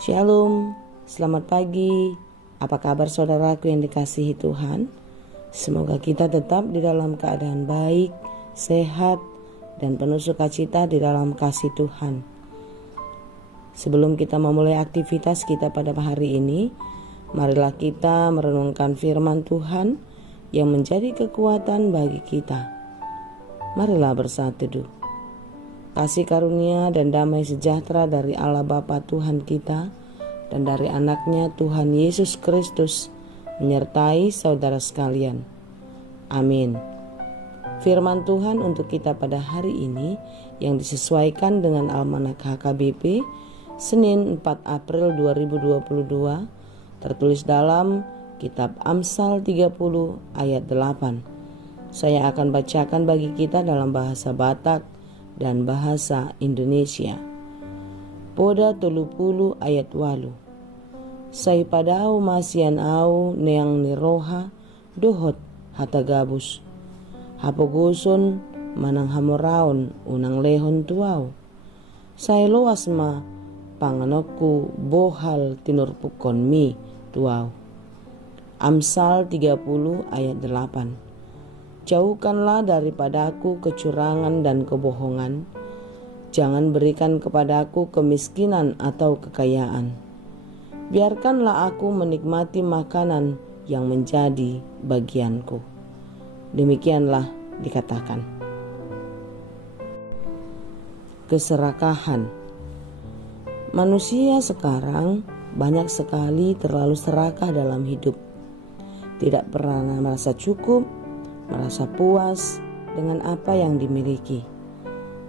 Shalom, selamat pagi. Apa kabar saudaraku yang dikasihi Tuhan? Semoga kita tetap di dalam keadaan baik, sehat, dan penuh sukacita di dalam kasih Tuhan. Sebelum kita memulai aktivitas kita pada hari ini, marilah kita merenungkan firman Tuhan yang menjadi kekuatan bagi kita. Marilah bersatu teduh. Kasih karunia dan damai sejahtera dari Allah Bapa Tuhan kita dan dari anaknya Tuhan Yesus Kristus menyertai saudara sekalian. Amin. Firman Tuhan untuk kita pada hari ini yang disesuaikan dengan Almanak HKBP Senin 4 April 2022 tertulis dalam kitab Amsal 30 ayat 8. Saya akan bacakan bagi kita dalam bahasa Batak dan bahasa Indonesia. Poda 30 ayat 8. Say padau masian au neang niroha dohot hatagabus. Hapoguson manang hamoraon unang lehon tuau. Say loasma panganoku bohal tinurpukon mi tuau. Amsal 30 ayat 8. Jauhkanlah daripadaku kecurangan dan kebohongan. Jangan berikan kepadaku kemiskinan atau kekayaan. Biarkanlah aku menikmati makanan yang menjadi bagianku. Demikianlah dikatakan. Keserakahan. Manusia sekarang banyak sekali terlalu serakah dalam hidup. Tidak pernah merasa cukup, merasa puas dengan apa yang dimiliki.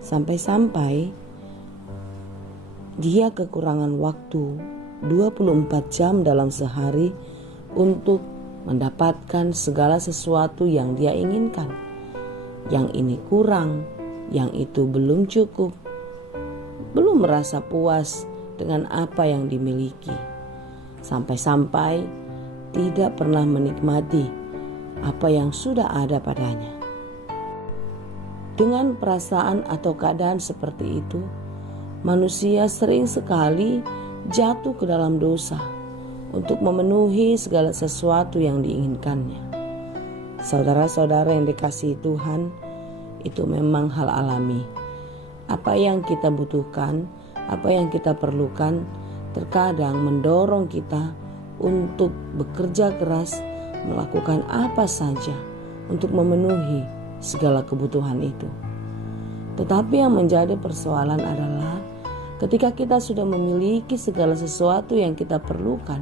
Sampai-sampai dia kekurangan waktu 24 jam dalam sehari untuk mendapatkan segala sesuatu yang dia inginkan. Yang ini kurang, yang itu belum cukup. Belum merasa puas dengan apa yang dimiliki. Sampai-sampai tidak pernah menikmati apa yang sudah ada padanya. Dengan perasaan atau keadaan seperti itu, manusia sering sekali jatuh ke dalam dosa untuk memenuhi segala sesuatu yang diinginkannya. Saudara-saudara yang dikasihi Tuhan, itu memang hal alami. Apa yang kita butuhkan, apa yang kita perlukan, terkadang mendorong kita untuk bekerja keras, melakukan apa saja untuk memenuhi segala kebutuhan itu. Tetapi yang menjadi persoalan adalah ketika kita sudah memiliki segala sesuatu yang kita perlukan,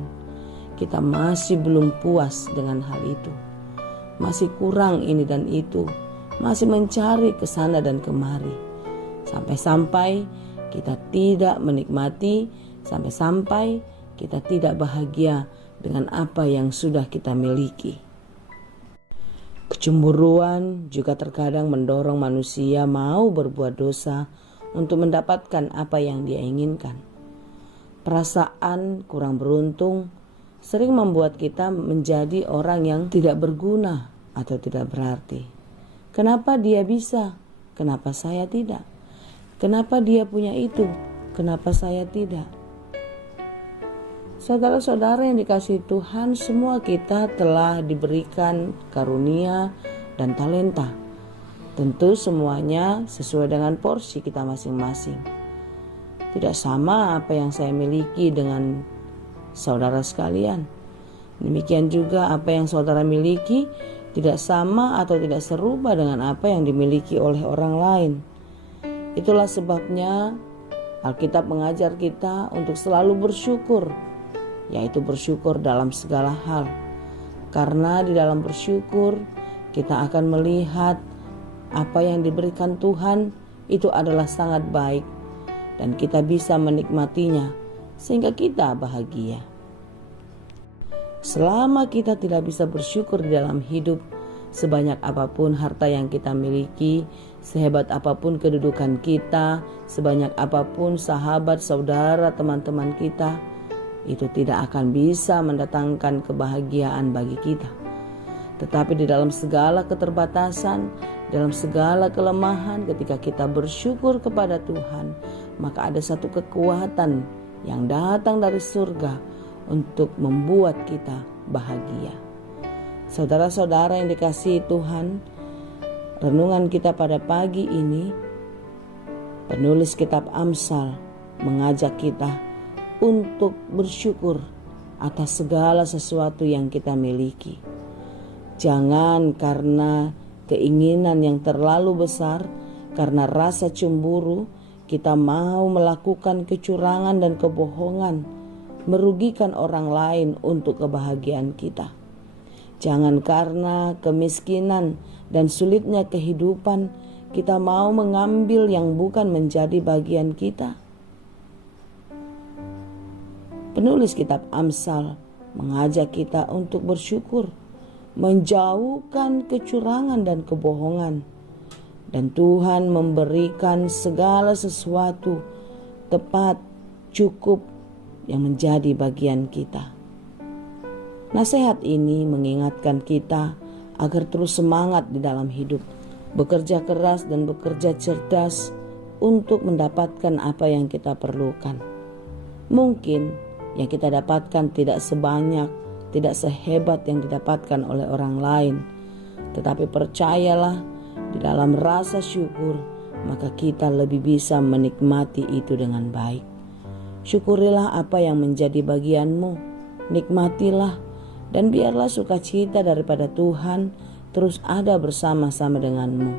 kita masih belum puas dengan hal itu. Masih kurang ini dan itu, masih mencari ke sana dan kemari. Sampai-sampai kita tidak menikmati, sampai-sampai kita tidak bahagia dengan apa yang sudah kita miliki. Kecemburuan juga terkadang mendorong manusia mau berbuat dosa untuk mendapatkan apa yang dia inginkan. Perasaan kurang beruntung sering membuat kita menjadi orang yang tidak berguna atau tidak berarti. Kenapa dia bisa? Kenapa saya tidak? Kenapa dia punya itu? Kenapa saya tidak? Saudara-saudara yang dikasihi Tuhan, semua kita telah diberikan karunia dan talenta. Tentu semuanya sesuai dengan porsi kita masing-masing. Tidak sama apa yang saya miliki dengan saudara sekalian. Demikian juga apa yang saudara miliki tidak sama atau tidak serupa dengan apa yang dimiliki oleh orang lain. Itulah sebabnya Alkitab mengajar kita untuk selalu bersyukur, yaitu bersyukur dalam segala hal. Karena di dalam bersyukur kita akan melihat apa yang diberikan Tuhan itu adalah sangat baik dan kita bisa menikmatinya sehingga kita bahagia. Selama kita tidak bisa bersyukur di dalam hidup, sebanyak apapun harta yang kita miliki, sehebat apapun kedudukan kita, sebanyak apapun sahabat, saudara, teman-teman kita, itu tidak akan bisa mendatangkan kebahagiaan bagi kita. Tetapi di dalam segala keterbatasan, dalam segala kelemahan, ketika kita bersyukur kepada Tuhan, maka ada satu kekuatan yang datang dari surga untuk membuat kita bahagia. Saudara-saudara yang dikasihi Tuhan, renungan kita pada pagi ini, penulis kitab Amsal mengajak kita untuk bersyukur atas segala sesuatu yang kita miliki. Jangan karena keinginan yang terlalu besar, karena rasa cemburu, kita mau melakukan kecurangan dan kebohongan, merugikan orang lain untuk kebahagiaan kita. Jangan karena kemiskinan dan sulitnya kehidupan, kita mau mengambil yang bukan menjadi bagian kita. Penulis kitab Amsal mengajak kita untuk bersyukur, menjauhkan kecurangan dan kebohongan. Dan Tuhan memberikan segala sesuatu tepat, cukup yang menjadi bagian kita. Nasihat ini mengingatkan kita agar terus semangat di dalam hidup, bekerja keras dan bekerja cerdas untuk mendapatkan apa yang kita perlukan. Mungkin yang kita dapatkan tidak sebanyak, tidak sehebat yang didapatkan oleh orang lain. Tetapi percayalah, di dalam rasa syukur, maka kita lebih bisa menikmati itu dengan baik. Syukurilah apa yang menjadi bagianmu, nikmatilah, dan biarlah sukacita daripada Tuhan terus ada bersama-sama denganmu.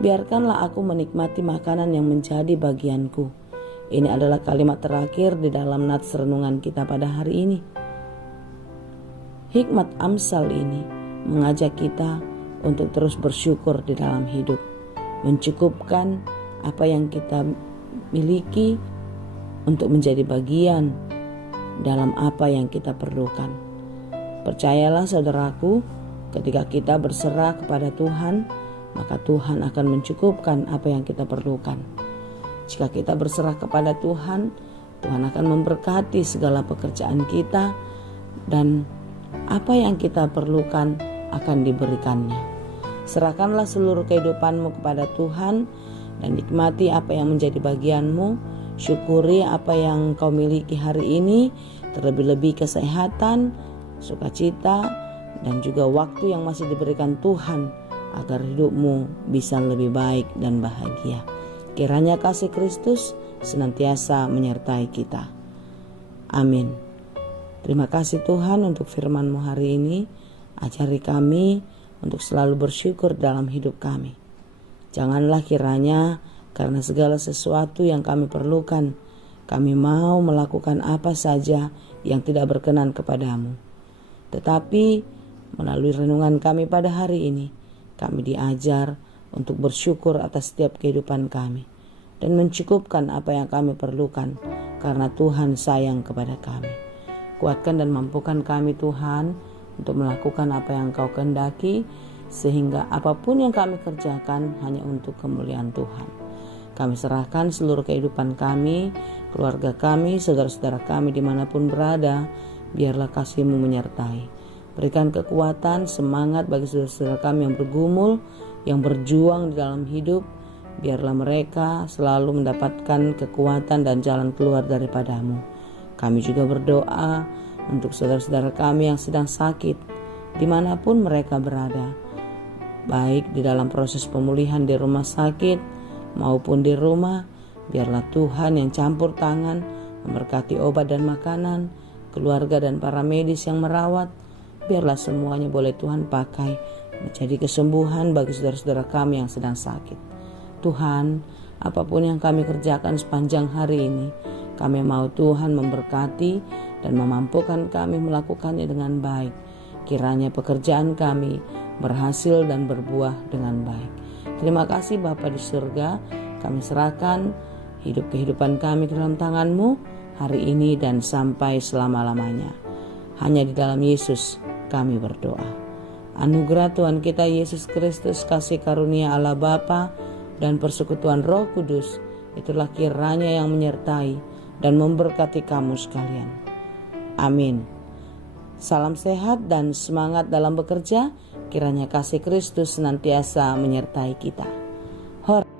Biarkanlah aku menikmati makanan yang menjadi bagianku. Ini adalah kalimat terakhir di dalam nats renungan kita pada hari ini. Hikmat Amsal ini mengajak kita untuk terus bersyukur di dalam hidup, mencukupkan apa yang kita miliki untuk menjadi bagian dalam apa yang kita perlukan. Percayalah saudaraku, ketika kita berserah kepada Tuhan, maka Tuhan akan mencukupkan apa yang kita perlukan. Jika kita berserah kepada Tuhan, Tuhan akan memberkati segala pekerjaan kita dan apa yang kita perlukan akan diberikannya. Serahkanlah seluruh kehidupanmu kepada Tuhan dan nikmati apa yang menjadi bagianmu. Syukuri apa yang kau miliki hari ini, terlebih-lebih kesehatan, sukacita, dan juga waktu yang masih diberikan Tuhan agar hidupmu bisa lebih baik dan bahagia. Kiranya kasih Kristus senantiasa menyertai kita. Amin. Terima kasih Tuhan untuk firman-Mu hari ini. Ajari kami untuk selalu bersyukur dalam hidup kami. Janganlah kiranya karena segala sesuatu yang kami perlukan, kami mau melakukan apa saja yang tidak berkenan kepadamu. Tetapi melalui renungan kami pada hari ini, kami diajar untuk bersyukur atas setiap kehidupan kami dan mencukupkan apa yang kami perlukan karena Tuhan sayang kepada kami. Kuatkan dan mampukan kami Tuhan untuk melakukan apa yang Kau kehendaki, sehingga apapun yang kami kerjakan hanya untuk kemuliaan Tuhan. Kami serahkan seluruh kehidupan kami, keluarga kami, saudara-saudara kami dimanapun berada, biarlah kasih-Mu menyertai. Berikan kekuatan, semangat bagi saudara-saudara kami yang bergumul, yang berjuang di dalam hidup, biarlah mereka selalu mendapatkan kekuatan dan jalan keluar daripada-Mu. Kami juga berdoa untuk saudara-saudara kami yang sedang sakit, dimanapun mereka berada, baik di dalam proses pemulihan di rumah sakit maupun di rumah. Biarlah Tuhan yang campur tangan memberkati obat dan makanan, keluarga dan para medis yang merawat. Biarlah semuanya boleh Tuhan pakai menjadi kesembuhan bagi saudara-saudara kami yang sedang sakit. Tuhan, apapun yang kami kerjakan sepanjang hari ini, kami mau Tuhan memberkati dan memampukan kami melakukannya dengan baik. Kiranya pekerjaan kami berhasil dan berbuah dengan baik. Terima kasih Bapa di surga, kami serahkan hidup kehidupan kami ke dalam tangan-Mu hari ini dan sampai selama-lamanya. Hanya di dalam Yesus kami berdoa. Anugerah Tuhan kita Yesus Kristus, kasih karunia Allah Bapa dan persekutuan Roh Kudus, itulah kiranya yang menyertai dan memberkati kamu sekalian. Amin. Salam sehat dan semangat dalam bekerja. Kiranya kasih Kristus senantiasa menyertai kita. Hore.